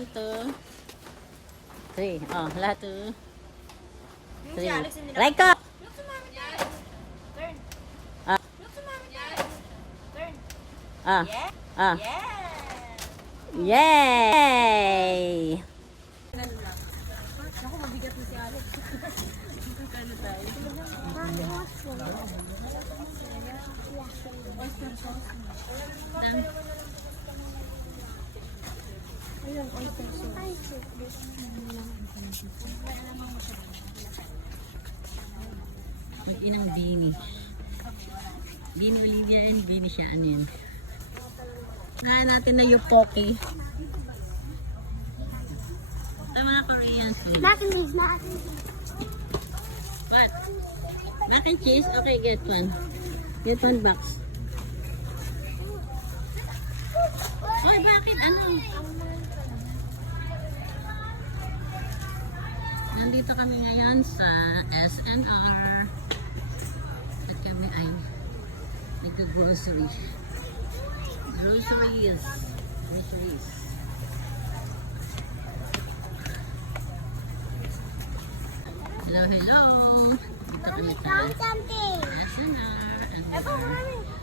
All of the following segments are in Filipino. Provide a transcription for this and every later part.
1, 2, 3. Oh, lahat 2, 3. Right ko! Look to mommy, Dad. Turn. Ah. Look to mommy, Dad. Turn. Ah. Yeah. Ah. Yeah. Yay! Ako, mabigat na si Alex. Kano tayo? Mag-inang Bini. Bini Olivia and Bini siya. Ano yun? Kaya natin na yung poke. Ito mga Korean food. Mac and cheese, What? Mac and cheese? Okay, get one. Get one box. Oy, bakit? Ano? Nandito kami ngayon sa SNR. At kami ay nag-grocery. Groceries. Hello. Dito kami sa something. SNR.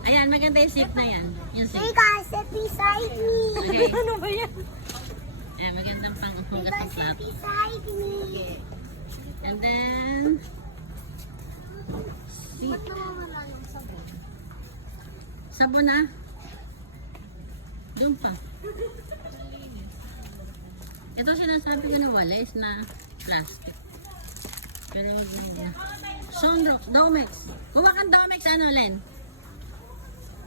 Ayan, maganda yung seat na yan. Yung Hey seat. guys, sit beside me. Okay. Ano ba yan? Ayan, magandang Hey pang-hugas ng guys, sit plato. beside me. And then, seat. Ba't nawawala yung sabon? Sabon na. Doon pa. Ito sinasabi ko na walis na plastic. Pero hindi na. Sunrock, Domex. Kuha kang Domex, ano, Len?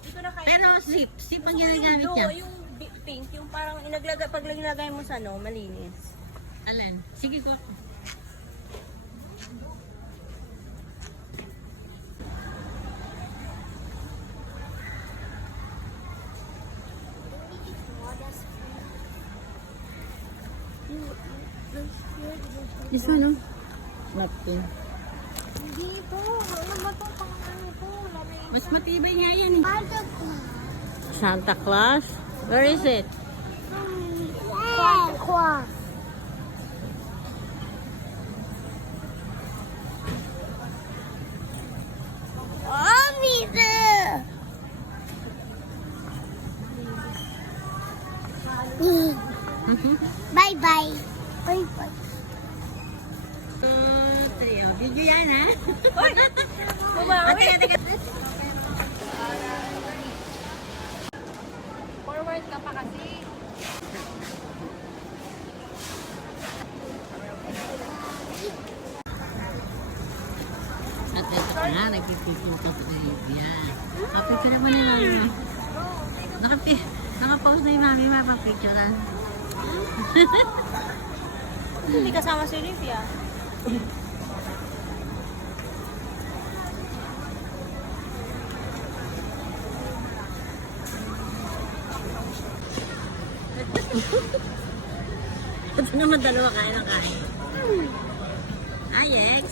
Ito na kayo. Pero sip ang ginagamit niya. Yung pink, yung parang pag nilagay mo sa malinis. Alin? Sige, kuha ko. This one, no? Napkin. Hindi po. Ano ba ito pang ano po? Mas matibay nga yan eh. Santa Santa Claus? Where is it? Claus. Mommy there. Bye bye. Bye bye. 2, 3. Oh, video yan ha? Bumawi. Okay. Forward ka pa kasi. At ito ka nga, nagpipipil ko sa Olivia. Papicture naman ni Mami. Nakapost na yung Mami, mapapicturean. Hindi kasama si Olivia. Ito naman dalawa kain ng kain. Ayex.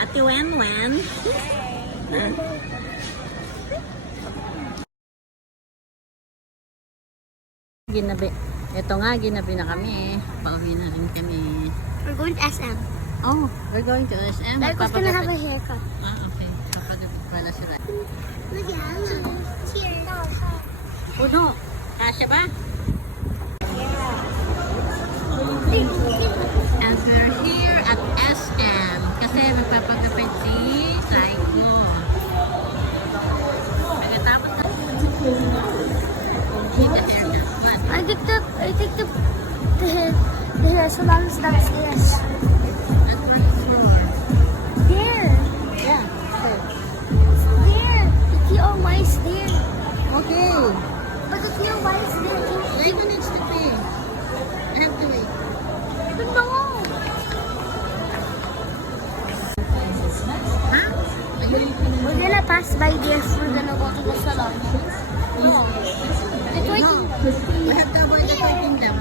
Ate Wen. Ginabi. Ito nga, ginabi na kami. Pauwi na rin kami. We're going to SM. Oh, we're going to SM. Like, who's gonna have a Papagapit. haircut? Ah, okay. Papagapit pala sila. Look at Anna. Cheers. Puno. Kasya ba? And we're here at SM kasi magpapagapit si Raiko. Pagkatapos na the haircut. What? I think the hair salon is downstairs. At first floor. There. Yeah. There. The TOY is there. Okay. But the TOY is there too. Raiko needs to pay. I have to wait. I don't know. Huh? We're gonna pass by there if we're gonna go to the salon. No. The No. twerking. We have to avoid the twerking them.